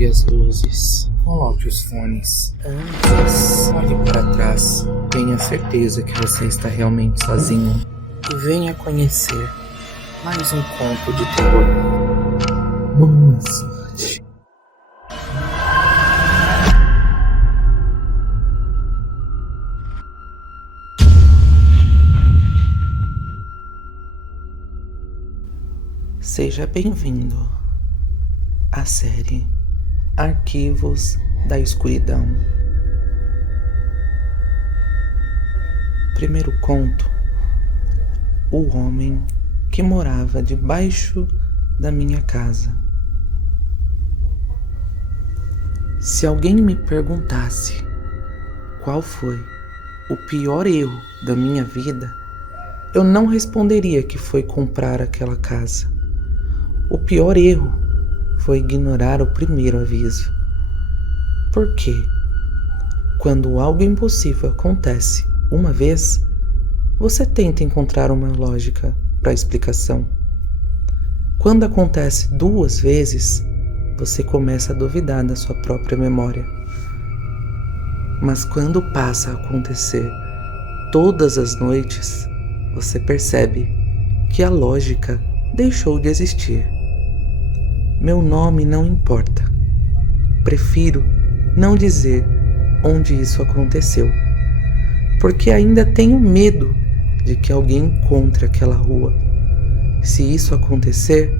Apague as luzes. Coloque os fones. Antes, olhe para trás. Tenha certeza que você está realmente sozinho. E venha conhecer mais um conto de terror. Boa sorte. Seja bem-vindo à série Arquivos da Escuridão. Primeiro conto: o homem que morava debaixo da minha casa. Se alguém me perguntasse qual foi o pior erro da minha vida, eu não responderia que foi comprar aquela casa. O pior erro foi ignorar o primeiro aviso. Por quê? Quando algo impossível acontece uma vez, você tenta encontrar uma lógica para a explicação. Quando acontece 2 vezes, você começa a duvidar da sua própria memória. Mas quando passa a acontecer todas as noites, você percebe que a lógica deixou de existir. Meu nome não importa. Prefiro não dizer onde isso aconteceu, porque ainda tenho medo de que alguém encontre aquela rua. Se isso acontecer,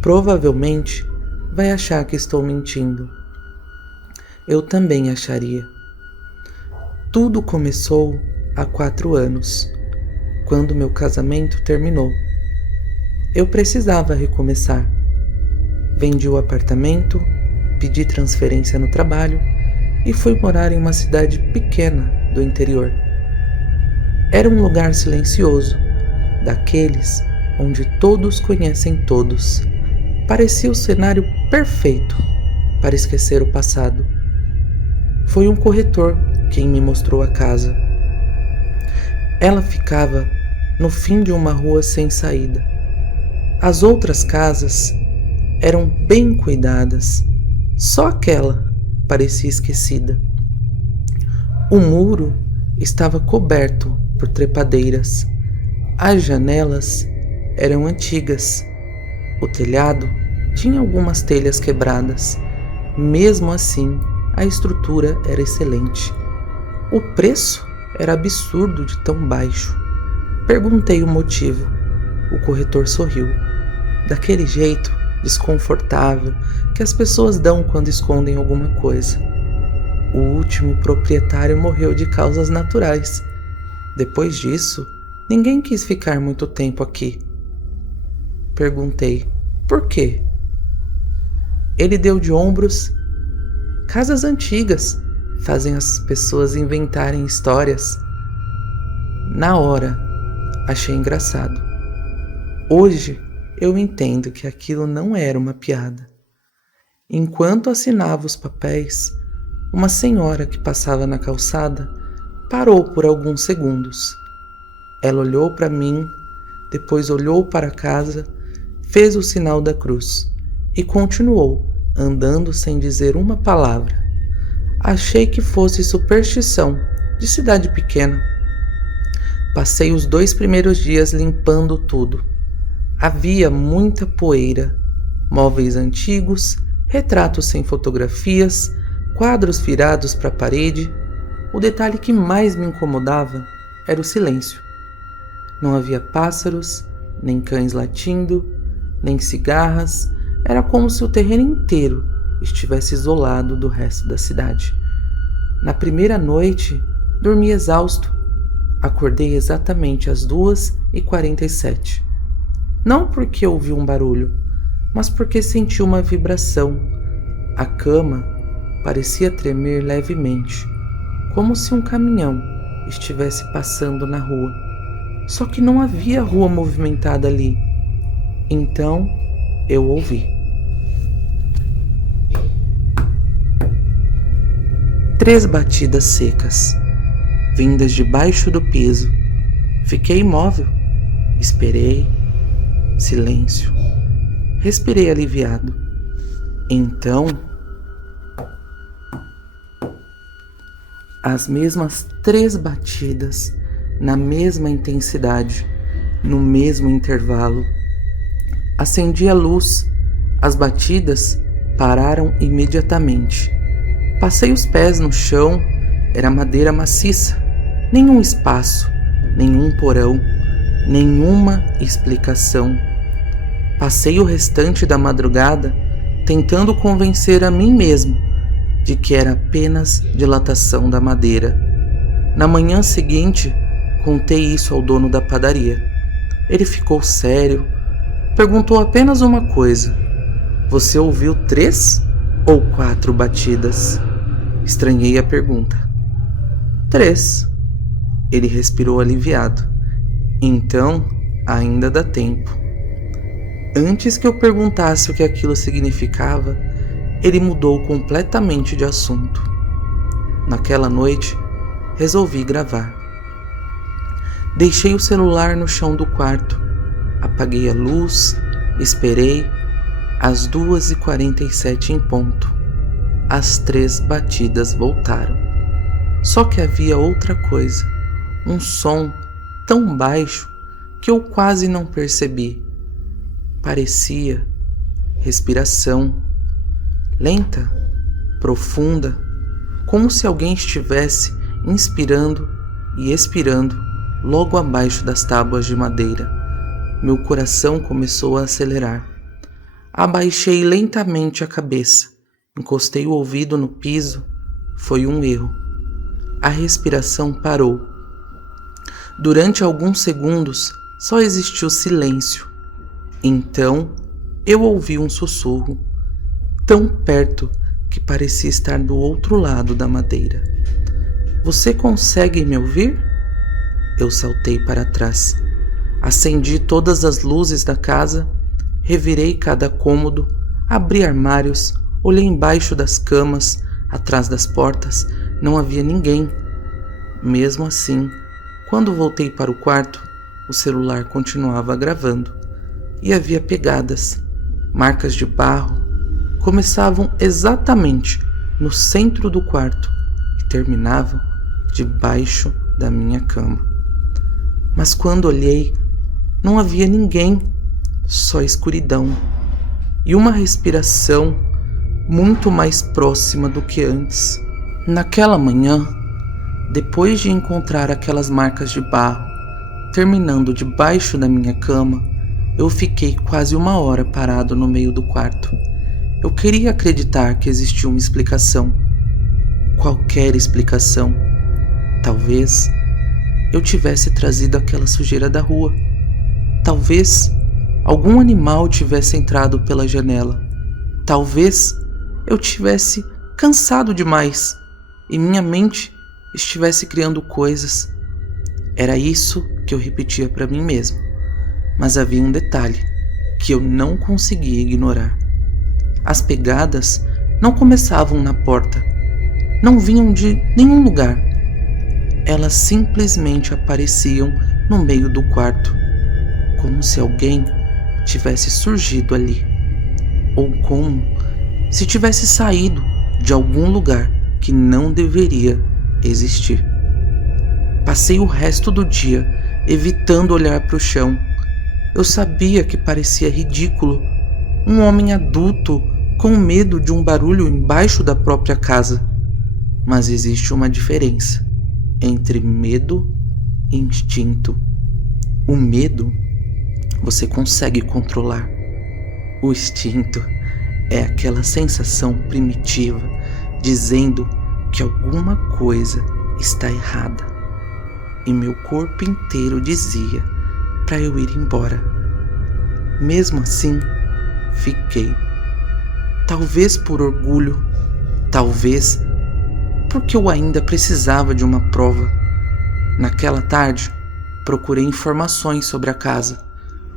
provavelmente vai achar que estou mentindo. Eu também acharia. Tudo começou há 4 anos, quando meu casamento terminou. Eu precisava recomeçar. Vendi o apartamento, pedi transferência no trabalho e fui morar em uma cidade pequena do interior. Era um lugar silencioso, daqueles onde todos conhecem todos. Parecia o cenário perfeito para esquecer o passado. Foi um corretor quem me mostrou a casa. Ela ficava no fim de uma rua sem saída. As outras casas eram bem cuidadas, só aquela parecia esquecida. O muro estava coberto por trepadeiras. As janelas eram antigas. O telhado tinha algumas telhas quebradas. Mesmo assim, a estrutura era excelente. O preço era absurdo de tão baixo. Perguntei o motivo. O corretor sorriu. Daquele jeito desconfortável que as pessoas dão quando escondem alguma coisa. O último proprietário morreu de causas naturais. Depois disso, ninguém quis ficar muito tempo aqui. Perguntei: por quê? Ele deu de ombros. Casas antigas fazem as pessoas inventarem histórias. Na hora, achei engraçado. Hoje, eu entendo que aquilo não era uma piada. Enquanto assinava os papéis, uma senhora que passava na calçada parou por alguns segundos. Ela olhou para mim, depois olhou para a casa, fez o sinal da cruz e continuou andando sem dizer uma palavra. Achei que fosse superstição de cidade pequena. Passei os 2 primeiros dias limpando tudo. Havia muita poeira, móveis antigos, retratos sem fotografias, quadros virados para a parede. O detalhe que mais me incomodava era o silêncio. Não havia pássaros, nem cães latindo, nem cigarras. Era como se o terreno inteiro estivesse isolado do resto da cidade. Na primeira noite, dormi exausto. Acordei exatamente às 2h47. Não porque ouvi um barulho, mas porque senti uma vibração. A cama parecia tremer levemente, como se um caminhão estivesse passando na rua. Só que não havia rua movimentada ali. Então, eu ouvi. 3 batidas secas, vindas debaixo do piso. Fiquei imóvel. Esperei. Silêncio. Respirei aliviado. Então, As mesmas 3 batidas, na mesma intensidade, no mesmo intervalo. Acendi a luz, as batidas pararam imediatamente. Passei os pés no chão, era madeira maciça, nenhum espaço, nenhum porão, nenhuma explicação. Passei o restante da madrugada tentando convencer a mim mesmo de que era apenas dilatação da madeira. Na manhã seguinte, contei isso ao dono da padaria. Ele ficou sério, perguntou apenas uma coisa: você ouviu 3 ou 4 batidas? Estranhei a pergunta. 3. Ele respirou aliviado. Então, ainda dá tempo. Antes que eu perguntasse o que aquilo significava, ele mudou completamente de assunto. Naquela noite, resolvi gravar. Deixei o celular no chão do quarto, apaguei a luz, esperei. Às 2h47 em ponto, as 3 batidas voltaram. Só que havia outra coisa, um som tão baixo que eu quase não percebi. Parecia respiração, lenta, profunda, como se alguém estivesse inspirando e expirando logo abaixo das tábuas de madeira. Meu coração começou a acelerar. Abaixei lentamente a cabeça, encostei o ouvido no piso. Foi um erro. A respiração parou. Durante alguns segundos só existiu silêncio. Então eu ouvi um sussurro, tão perto que parecia estar do outro lado da madeira. Você consegue me ouvir? Eu saltei para trás. Acendi todas as luzes da casa, revirei cada cômodo, abri armários, olhei embaixo das camas, atrás das portas, não havia ninguém. Mesmo assim, quando voltei para o quarto, o celular continuava gravando. E havia pegadas, marcas de barro, começavam exatamente no centro do quarto e terminavam debaixo da minha cama. Mas quando olhei, não havia ninguém, só escuridão e uma respiração muito mais próxima do que antes. Naquela manhã, depois de encontrar aquelas marcas de barro terminando debaixo da minha cama, eu fiquei quase 1 hora parado no meio do quarto. Eu queria acreditar que existia uma explicação, qualquer explicação. Talvez eu tivesse trazido aquela sujeira da rua. Talvez algum animal tivesse entrado pela janela. Talvez eu tivesse cansado demais e minha mente estivesse criando coisas. Era isso que eu repetia para mim mesmo. Mas havia um detalhe que eu não conseguia ignorar. As pegadas não começavam na porta, não vinham de nenhum lugar. Elas simplesmente apareciam no meio do quarto, como se alguém tivesse surgido ali, ou como se tivesse saído de algum lugar que não deveria existir. Passei o resto do dia evitando olhar para o chão. Eu sabia que parecia ridículo um homem adulto com medo de um barulho embaixo da própria casa. Mas existe uma diferença entre medo e instinto. O medo você consegue controlar. O instinto é aquela sensação primitiva dizendo que alguma coisa está errada. E meu corpo inteiro dizia para eu ir embora. Mesmo assim, fiquei. Talvez por orgulho, talvez porque eu ainda precisava de uma prova. Naquela tarde, procurei informações sobre a casa.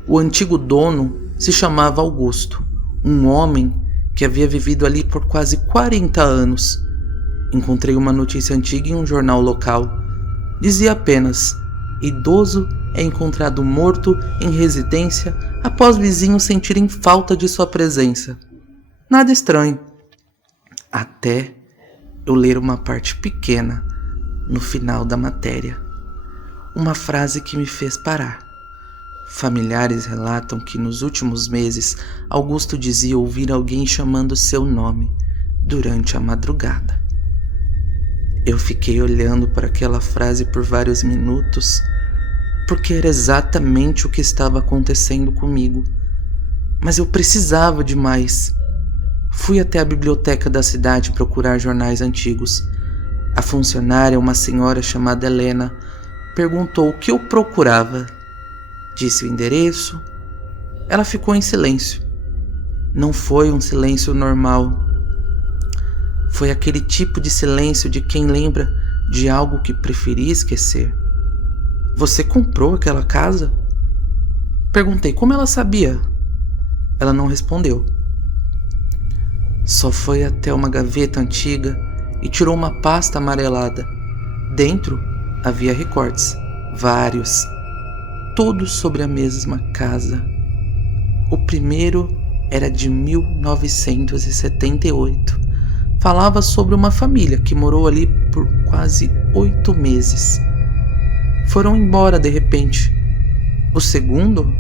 O antigo dono se chamava Augusto, um homem que havia vivido ali por quase 40 anos. Encontrei uma notícia antiga em um jornal local. Dizia apenas: idoso é encontrado morto em residência após vizinhos sentirem falta de sua presença. Nada estranho. Até eu ler uma parte pequena no final da matéria. Uma frase que me fez parar. Familiares relatam que nos últimos meses Augusto dizia ouvir alguém chamando seu nome durante a madrugada. Eu fiquei olhando para aquela frase por vários minutos, porque era exatamente o que estava acontecendo comigo. Mas eu precisava de mais. Fui até a biblioteca da cidade procurar jornais antigos. A funcionária, uma senhora chamada Helena, perguntou o que eu procurava. Disse o endereço. Ela ficou em silêncio. Não foi um silêncio normal. Foi aquele tipo de silêncio de quem lembra de algo que preferia esquecer. Você comprou aquela casa? Perguntei como ela sabia. Ela não respondeu. Só foi até uma gaveta antiga e tirou uma pasta amarelada. Dentro havia recortes, vários, todos sobre a mesma casa. O primeiro era de 1978. Falava sobre uma família que morou ali por quase 8 meses. Foram embora de repente. O segundo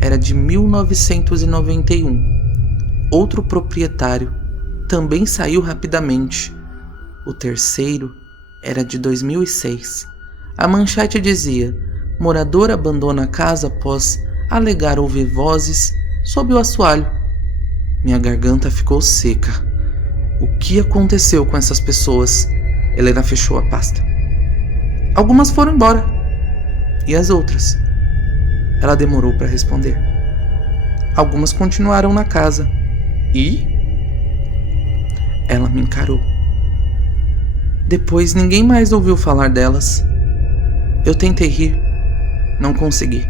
era de 1991. Outro proprietário também saiu rapidamente. O terceiro era de 2006. A manchete dizia: morador abandona a casa após alegar ouvir vozes sob o assoalho. Minha garganta ficou seca. O que aconteceu com essas pessoas? Helena fechou a pasta. Algumas foram embora. E as outras? Ela demorou para responder. Algumas continuaram na casa. E? Ela me encarou. Depois ninguém mais ouviu falar delas. Eu tentei rir. Não consegui.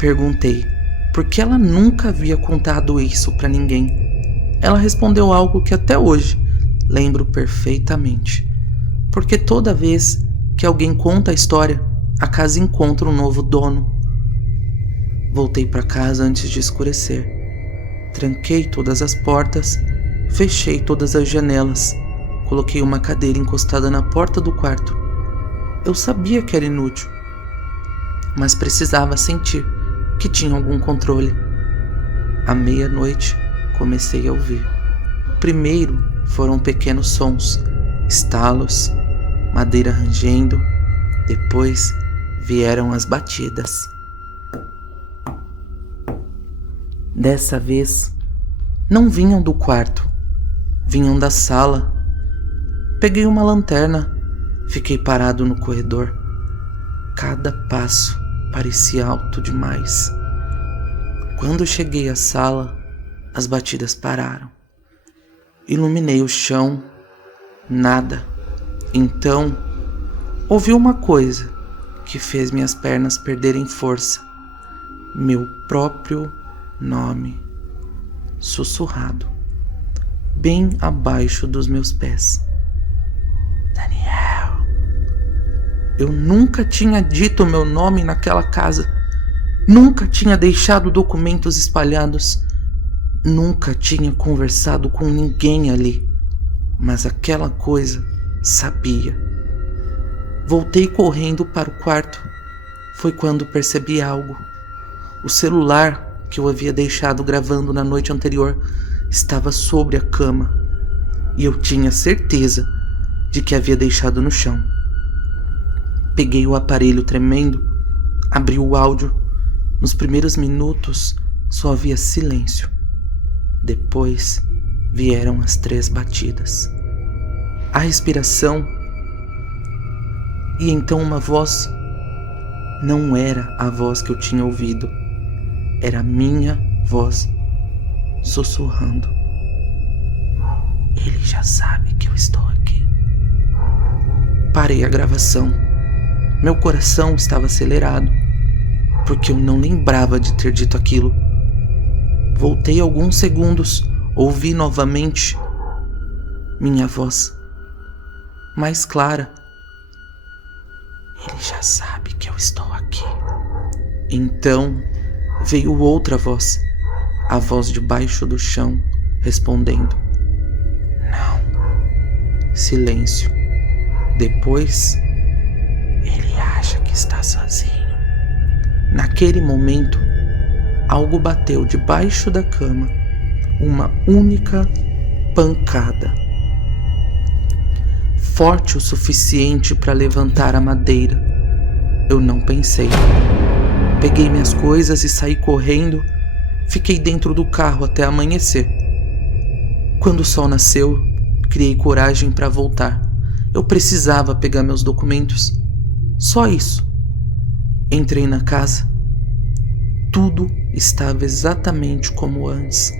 Perguntei por que ela nunca havia contado isso para ninguém. Ela respondeu algo que até hoje lembro perfeitamente. Porque toda vez que alguém conta a história, a casa encontra um novo dono. Voltei para casa antes de escurecer. Tranquei todas as portas, fechei todas as janelas, coloquei uma cadeira encostada na porta do quarto. Eu sabia que era inútil, mas precisava sentir que tinha algum controle. À meia-noite, comecei a ouvir. Primeiro foram pequenos sons, estalos, madeira rangendo. Depois vieram as batidas. Dessa vez, não vinham do quarto, vinham da sala. Peguei uma lanterna, fiquei parado no corredor. Cada passo parecia alto demais. Quando cheguei à sala, as batidas pararam. Iluminei o chão, nada. Então, ouvi uma coisa que fez minhas pernas perderem força. Meu próprio nome, sussurrado, bem abaixo dos meus pés. Daniel. Eu nunca tinha dito meu nome naquela casa. Nunca tinha deixado documentos espalhados. Nunca tinha conversado com ninguém ali. Mas aquela coisa sabia. Voltei correndo para o quarto. Foi quando percebi algo. O celular que eu havia deixado gravando na noite anterior estava sobre a cama. E eu tinha certeza de que havia deixado no chão. Peguei o aparelho tremendo, abri o áudio. Nos primeiros minutos só havia silêncio. Depois vieram as 3 batidas. A respiração. E então uma voz. Não era a voz que eu tinha ouvido. Era a minha voz sussurrando. Ele já sabe que eu estou aqui. Parei a gravação. Meu coração estava acelerado, porque eu não lembrava de ter dito aquilo. Voltei alguns segundos, ouvi novamente minha voz, mais clara. Ele já sabe que eu estou aqui. Então veio outra voz, a voz debaixo do chão, respondendo. Não. Silêncio. Depois, ele acha que está sozinho. Naquele momento, algo bateu debaixo da cama, uma única pancada, forte o suficiente para levantar a madeira. Eu não pensei. Peguei minhas coisas e saí correndo. Fiquei dentro do carro até amanhecer. Quando o sol nasceu, criei coragem para voltar. Eu precisava pegar meus documentos. Só isso. Entrei na casa. Tudo estava exatamente como antes,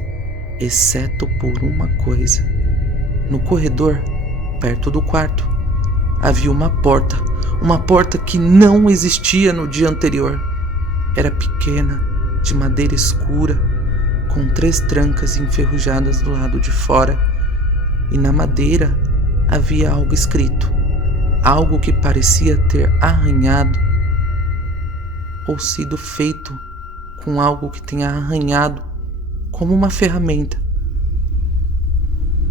exceto por uma coisa. No corredor, perto do quarto, havia uma porta que não existia no dia anterior. Era pequena, de madeira escura, com 3 trancas enferrujadas do lado de fora, e na madeira havia algo escrito, algo que parecia ter arranhado ou sido feito com algo que tenha arranhado como uma ferramenta.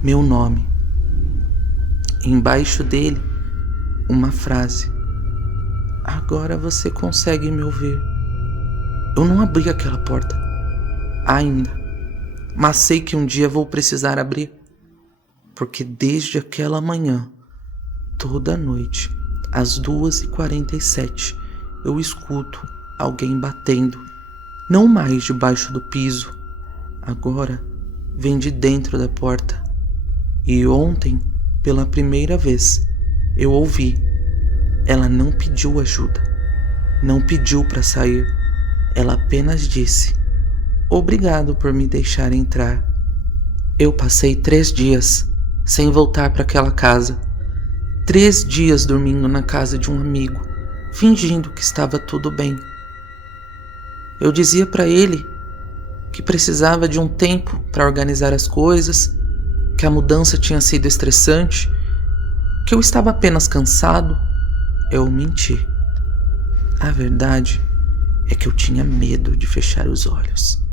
Meu nome. Embaixo dele, uma frase: agora você consegue me ouvir. Eu não abri aquela porta ainda, mas sei que um dia vou precisar abrir, porque desde aquela manhã, toda noite, às 2h47, eu escuto alguém batendo, não mais debaixo do piso, agora vem de dentro da porta. E ontem, pela primeira vez, eu ouvi. Ela não pediu ajuda, não pediu para sair, ela apenas disse: obrigado por me deixar entrar. Eu passei 3 dias sem voltar para aquela casa. 3 dias dormindo na casa de um amigo, fingindo que estava tudo bem. Eu dizia para ele que precisava de um tempo para organizar as coisas, que a mudança tinha sido estressante, que eu estava apenas cansado. Eu menti. A verdade é que eu tinha medo de fechar os olhos,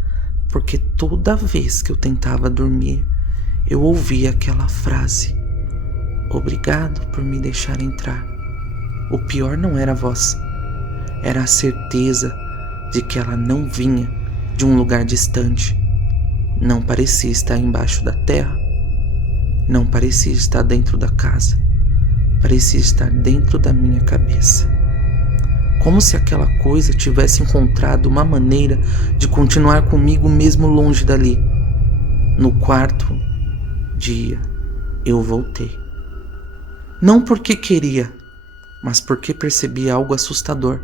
porque toda vez que eu tentava dormir, eu ouvia aquela frase: obrigado por me deixar entrar. O pior não era a voz, era a certeza de que ela não vinha de um lugar distante. Não parecia estar embaixo da terra, não parecia estar dentro da casa, parecia estar dentro da minha cabeça. Como se aquela coisa tivesse encontrado uma maneira de continuar comigo mesmo longe dali. No 4º dia, eu voltei. Não porque queria, mas porque percebi algo assustador.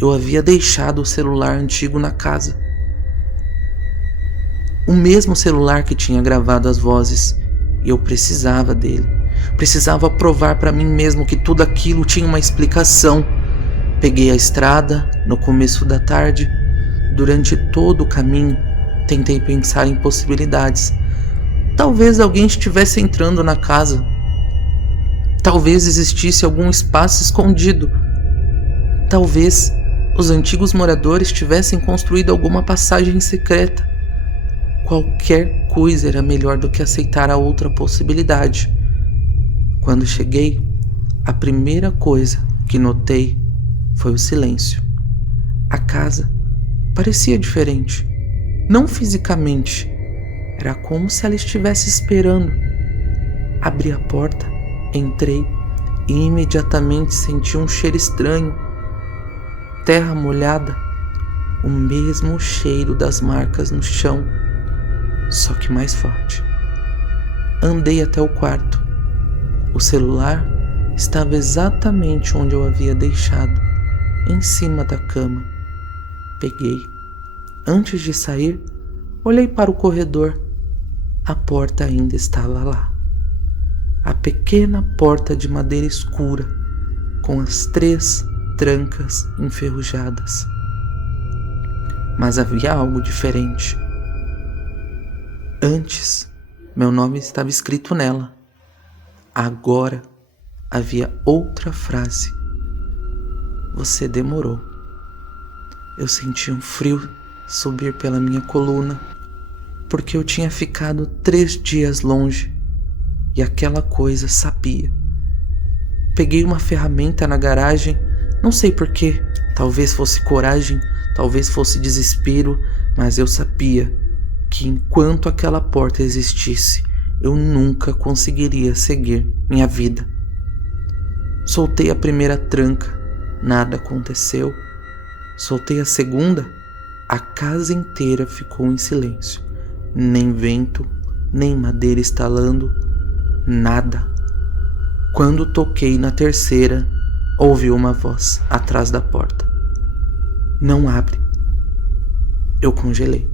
Eu havia deixado o celular antigo na casa. O mesmo celular que tinha gravado as vozes, e eu precisava dele. Precisava provar para mim mesmo que tudo aquilo tinha uma explicação. Peguei a estrada no começo da tarde. Durante todo o caminho, tentei pensar em possibilidades. Talvez alguém estivesse entrando na casa. Talvez existisse algum espaço escondido. Talvez os antigos moradores tivessem construído alguma passagem secreta. Qualquer coisa era melhor do que aceitar a outra possibilidade. Quando cheguei, a primeira coisa que notei foi o silêncio. A casa parecia diferente, não fisicamente, era como se ela estivesse esperando. Abri a porta, entrei e imediatamente senti um cheiro estranho. Terra molhada, o mesmo cheiro das marcas no chão, só que mais forte. Andei até o quarto. O celular estava exatamente onde eu havia deixado, em cima da cama. Peguei. Antes de sair, olhei para o corredor. A porta ainda estava lá. A pequena porta de madeira escura, com as 3 trancas enferrujadas. Mas havia algo diferente. Antes, meu nome estava escrito nela. Agora havia outra frase: você demorou. Eu senti um frio subir pela minha coluna, porque eu tinha ficado 3 dias longe e aquela coisa sabia. Peguei uma ferramenta na garagem, não sei porquê, talvez fosse coragem, talvez fosse desespero, mas eu sabia que enquanto aquela porta existisse, eu nunca conseguiria seguir minha vida. Soltei a primeira tranca, nada aconteceu. Soltei a segunda, a casa inteira ficou em silêncio. Nem vento, nem madeira estalando, nada. Quando toquei na terceira, ouvi uma voz atrás da porta. Não abre. Eu congelei.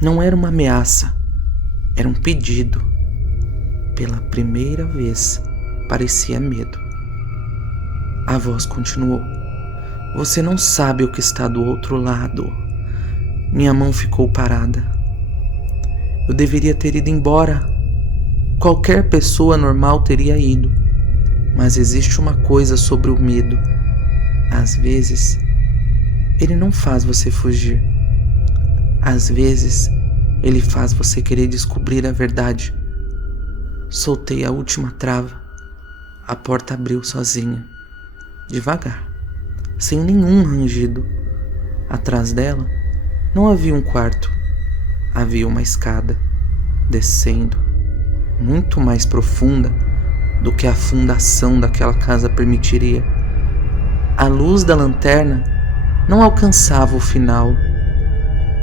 Não era uma ameaça, era um pedido. Pela primeira vez, parecia medo. A voz continuou. Você não sabe o que está do outro lado. Minha mão ficou parada. Eu deveria ter ido embora. Qualquer pessoa normal teria ido. Mas existe uma coisa sobre o medo. Às vezes, ele não faz você fugir. Às vezes, ele faz você querer descobrir a verdade. Soltei a última trava. A porta abriu sozinha. Devagar, sem nenhum rangido. Atrás dela, não havia um quarto. Havia uma escada, descendo, muito mais profunda do que a fundação daquela casa permitiria. A luz da lanterna não alcançava o final.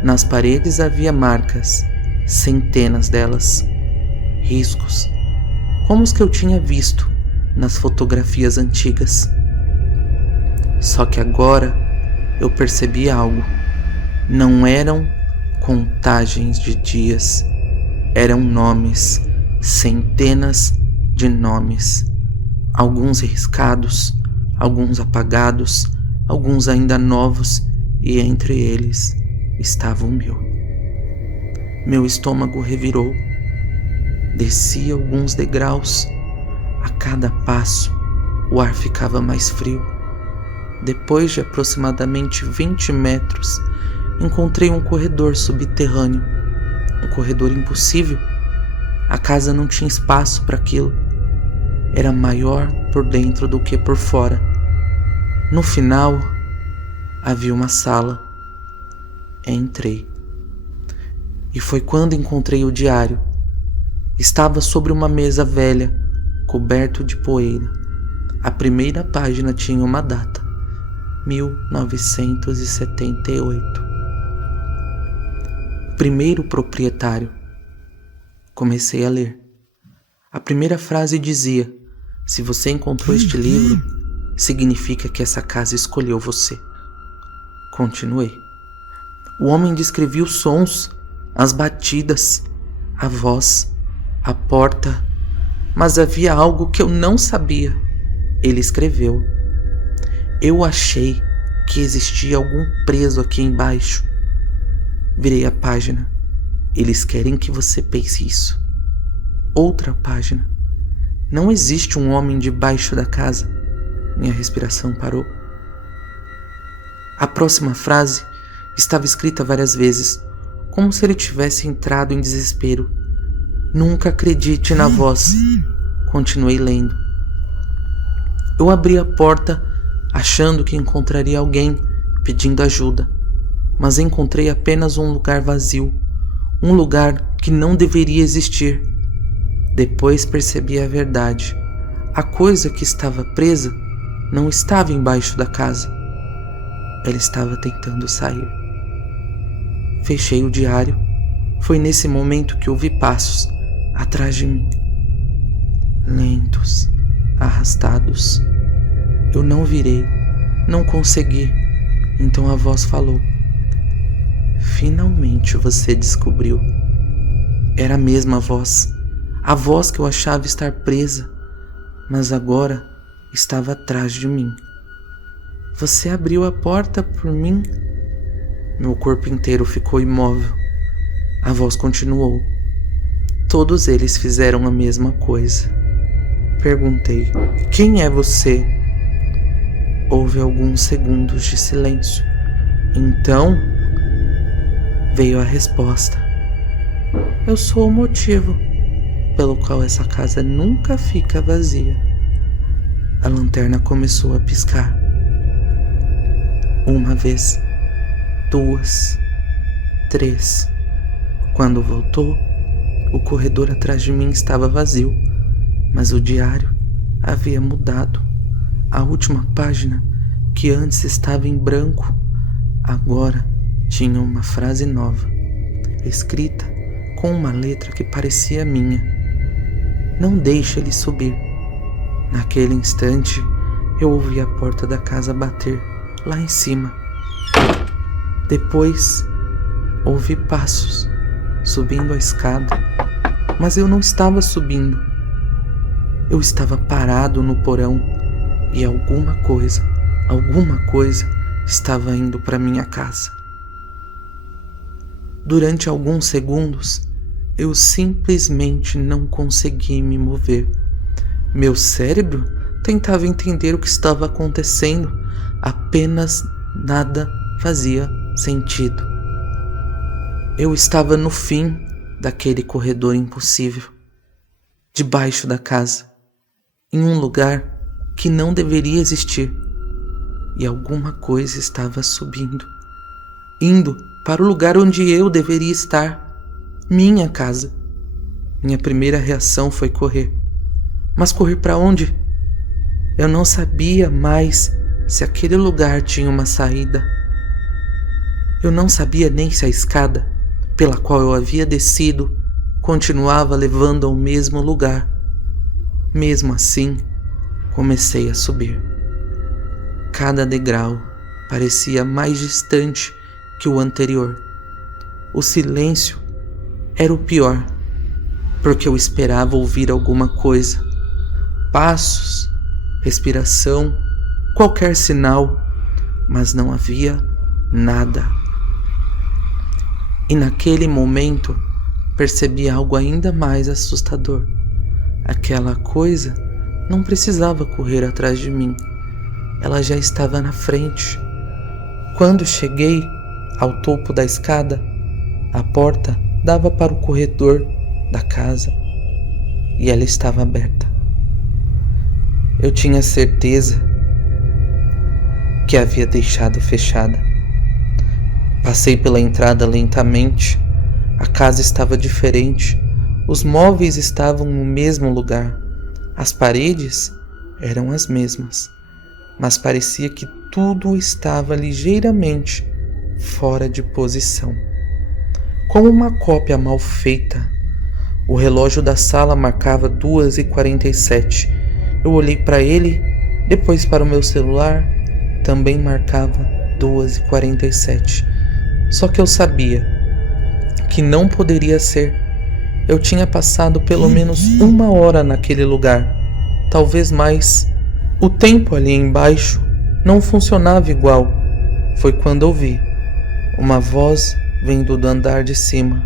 Nas paredes havia marcas, centenas delas, riscos, como os que eu tinha visto nas fotografias antigas. Só que agora eu percebi algo. Não eram contagens de dias, eram nomes, centenas de nomes, alguns riscados, alguns apagados, alguns ainda novos, e entre eles estava o meu. Meu estômago revirou. Desci alguns degraus. A cada passo, o ar ficava mais frio. Depois de aproximadamente 20 metros, encontrei um corredor subterrâneo. Um corredor impossível. A casa não tinha espaço para aquilo. Era maior por dentro do que por fora. No final, havia uma sala. Entrei. E foi quando encontrei o diário. Estava sobre uma mesa velha, coberto de poeira. A primeira página tinha uma data: 1978. Primeiro proprietário. Comecei a ler. A primeira frase dizia: se você encontrou este livro, significa que essa casa escolheu você. Continuei. O homem descrevia os sons, as batidas, a voz, a porta, mas havia algo que eu não sabia. Ele escreveu: eu achei que existia algum preso aqui embaixo. Virei a página. Eles querem que você pense isso. Outra página. Não existe um homem debaixo da casa. Minha respiração parou. A próxima frase estava escrita várias vezes, como se ele tivesse entrado em desespero. Nunca acredite na voz. Continuei lendo. Eu abri a porta, achando que encontraria alguém pedindo ajuda, mas encontrei apenas um lugar vazio, um lugar que não deveria existir. Depois percebi a verdade. A coisa que estava presa não estava embaixo da casa. Ela estava tentando sair. Fechei o diário. Foi nesse momento que ouvi passos atrás de mim. Lentos, arrastados. Eu não virei, não consegui. Então a voz falou: finalmente você descobriu. Era a mesma voz. A voz que eu achava estar presa, mas agora estava atrás de mim. Você abriu a porta por mim? Meu corpo inteiro ficou imóvel. A voz continuou. Todos eles fizeram a mesma coisa. Perguntei: quem é você? Houve alguns segundos de silêncio. Então veio a resposta: eu sou o motivo pelo qual essa casa nunca fica vazia. a lanterna começou a piscar. Uma vez, 2, 3. Quando voltou, o corredor atrás de mim estava vazio, mas o diário havia mudado. A última página, que antes estava em branco, agora tinha uma frase nova, escrita com uma letra que parecia minha. Não deixe ele subir. Naquele instante, eu ouvi a porta da casa bater lá em cima. Depois, ouvi passos subindo a escada, mas eu não estava subindo. Eu estava parado no porão e alguma coisa estava indo para minha casa. Durante alguns segundos, eu simplesmente não consegui me mover. Meu cérebro tentava entender o que estava acontecendo, apenas nada fazia sentido. Eu estava no fim daquele corredor impossível, debaixo da casa, em um lugar que não deveria existir, e alguma coisa estava subindo, indo para o lugar onde eu deveria estar, minha casa. Minha primeira reação foi correr. Mas correr para onde? Eu não sabia mais se aquele lugar tinha uma saída. Eu não sabia nem se a escada pela qual eu havia descido continuava levando ao mesmo lugar. Mesmo assim, comecei a subir. Cada degrau parecia mais distante que o anterior. O silêncio era o pior, porque eu esperava ouvir alguma coisa. Passos, respiração, qualquer sinal, mas não havia nada. E naquele momento percebi algo ainda mais assustador. Aquela coisa não precisava correr atrás de mim. Ela já estava na frente. Quando cheguei ao topo da escada, a porta dava para o corredor da casa e ela estava aberta. Eu tinha certeza que havia deixado fechada. Passei pela entrada lentamente. A casa estava diferente. Os móveis estavam no mesmo lugar. As paredes eram as mesmas, mas parecia que tudo estava ligeiramente fora de posição, como uma cópia mal feita. O relógio da sala marcava 2h47. Eu olhei para ele, depois para o meu celular, também marcava 2h47. Só que eu sabia que não poderia ser. Eu tinha passado pelo menos 1 hora naquele lugar, talvez mais. O tempo ali embaixo não funcionava igual. Foi quando ouvi uma voz vindo do andar de cima.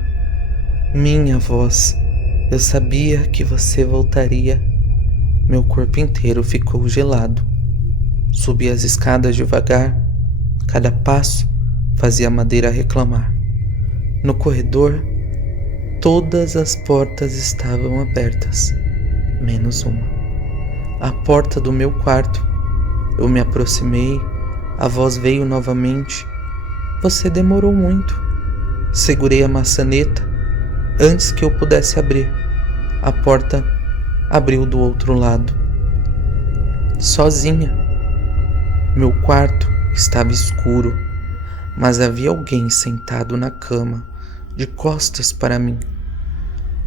Minha voz. Eu sabia que você voltaria. Meu corpo inteiro ficou gelado. Subi as escadas devagar. Cada passo fazia a madeira reclamar. No corredor, todas as portas estavam abertas, menos uma. A porta do meu quarto. Eu me aproximei, a voz veio novamente. Você demorou muito. Segurei a maçaneta antes que eu pudesse abrir. A porta abriu do outro lado. Sozinha. Meu quarto estava escuro, mas havia alguém sentado na cama, de costas para mim.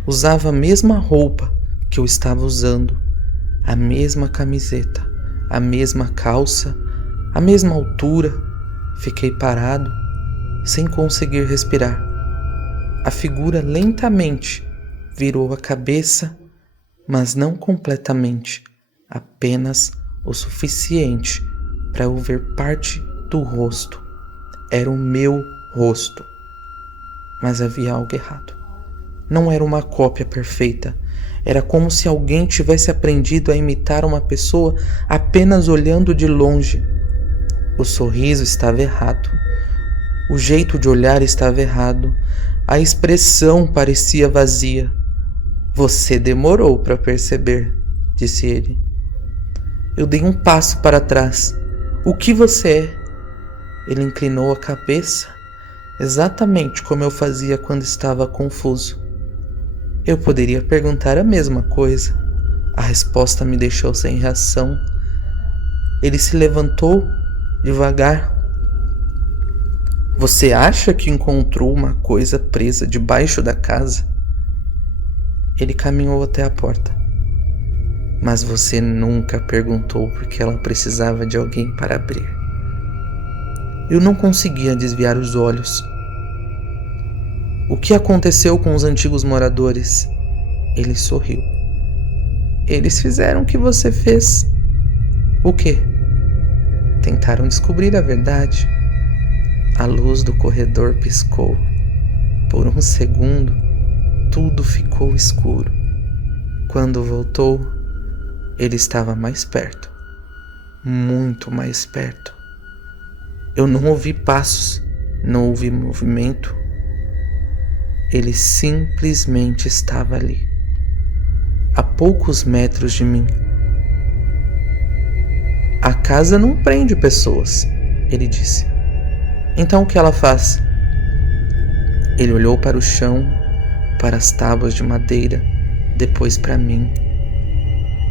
Usava a mesma roupa que eu estava usando, a mesma camiseta, a mesma calça, a mesma altura. Fiquei parado, sem conseguir respirar. A figura lentamente virou a cabeça, mas não completamente, apenas o suficiente para eu ver parte do rosto. Era o meu rosto. Mas havia algo errado. Não era uma cópia perfeita. Era como se alguém tivesse aprendido a imitar uma pessoa apenas olhando de longe. O sorriso estava errado. O jeito de olhar estava errado. A expressão parecia vazia. Você demorou para perceber, disse ele. Eu dei um passo para trás. O que você é? Ele inclinou a cabeça, exatamente como eu fazia quando estava confuso. Eu poderia perguntar a mesma coisa. A resposta me deixou sem reação. Ele se levantou devagar. Você acha que encontrou uma coisa presa debaixo da casa? Ele caminhou até a porta. Mas você nunca perguntou por que ela precisava de alguém para abrir. Eu não conseguia desviar os olhos. O que aconteceu com os antigos moradores? Ele sorriu. Eles fizeram o que você fez. O quê? Tentaram descobrir a verdade. A luz do corredor piscou. Por um segundo, tudo ficou escuro. Quando voltou, ele estava mais perto. Muito mais perto. Eu não ouvi passos, não ouvi movimento. Ele simplesmente estava ali, a poucos metros de mim. A casa não prende pessoas, ele disse. Então o que ela faz? Ele olhou para o chão, para as tábuas de madeira, depois para mim.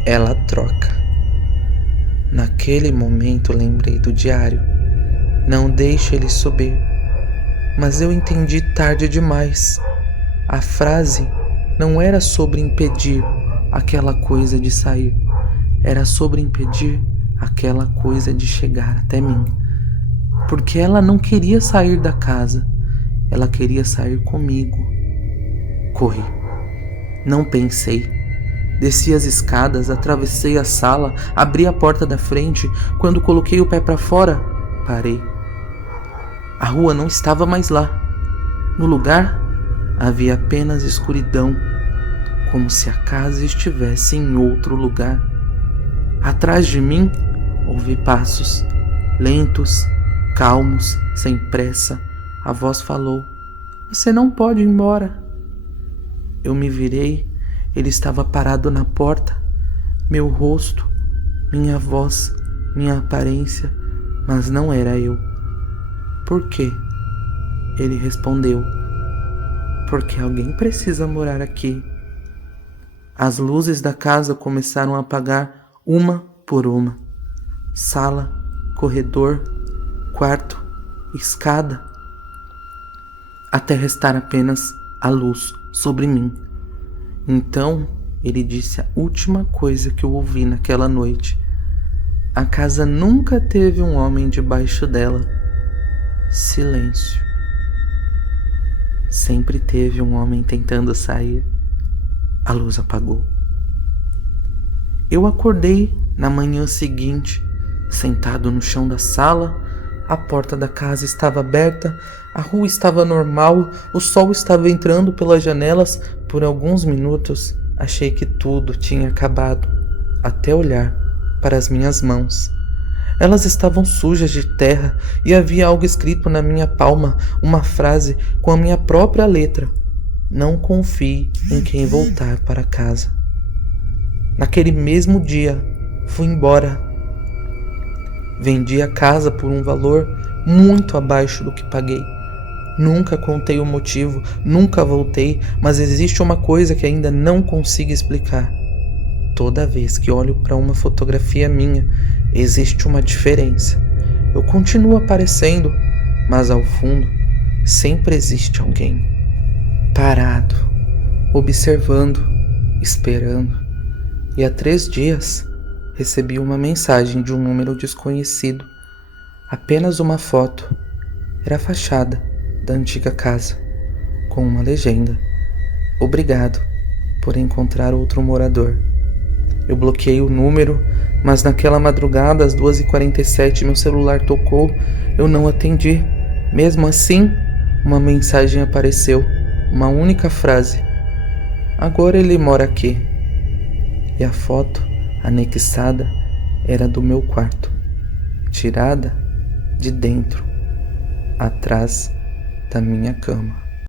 Ela troca. Naquele momento lembrei do diário. Não deixe ele subir. Mas eu entendi tarde demais. A frase não era sobre impedir aquela coisa de sair. Era sobre impedir aquela coisa de chegar até mim. Porque ela não queria sair da casa. Ela queria sair comigo. Corri. Não pensei. Desci as escadas, atravessei a sala, abri a porta da frente. Quando coloquei o pé para fora, parei. A rua não estava mais lá. No lugar, havia apenas escuridão, como se a casa estivesse em outro lugar. Atrás de mim, ouvi passos, lentos, calmos, sem pressa. A voz falou: "Você não pode ir embora." Eu me virei. Ele estava parado na porta. Meu rosto, minha voz, minha aparência, mas não era eu. Por quê? Ele respondeu: "Porque alguém precisa morar aqui." As luzes da casa começaram a apagar uma por uma. Sala, corredor, quarto, escada, até restar apenas a luz sobre mim. Então ele disse a última coisa que eu ouvi naquela noite. A casa nunca teve um homem debaixo dela. Silêncio. Sempre teve um homem tentando sair. A luz apagou. Eu acordei na manhã seguinte, sentado no chão da sala. A porta da casa estava aberta, a rua estava normal, o sol estava entrando pelas janelas. Por alguns minutos, achei que tudo tinha acabado, até olhar para as minhas mãos. Elas estavam sujas de terra e havia algo escrito na minha palma, uma frase com a minha própria letra: "Não confie em quem voltar para casa." Naquele mesmo dia, fui embora. Vendi a casa por um valor muito abaixo do que paguei. Nunca contei o motivo, nunca voltei, mas existe uma coisa que ainda não consigo explicar. Toda vez que olho para uma fotografia minha, existe uma diferença. Eu continuo aparecendo, mas ao fundo sempre existe alguém. Parado, observando, esperando. E há 3 dias recebi uma mensagem de um número desconhecido. Apenas uma foto. Era a fachada da antiga casa, com uma legenda: "Obrigado por encontrar outro morador." Eu bloqueei o número, mas naquela madrugada, às 2h47, meu celular tocou. Eu não atendi. Mesmo assim, uma mensagem apareceu, uma única frase: "Agora ele mora aqui." E a foto anexada era do meu quarto, tirada de dentro, atrás da minha cama.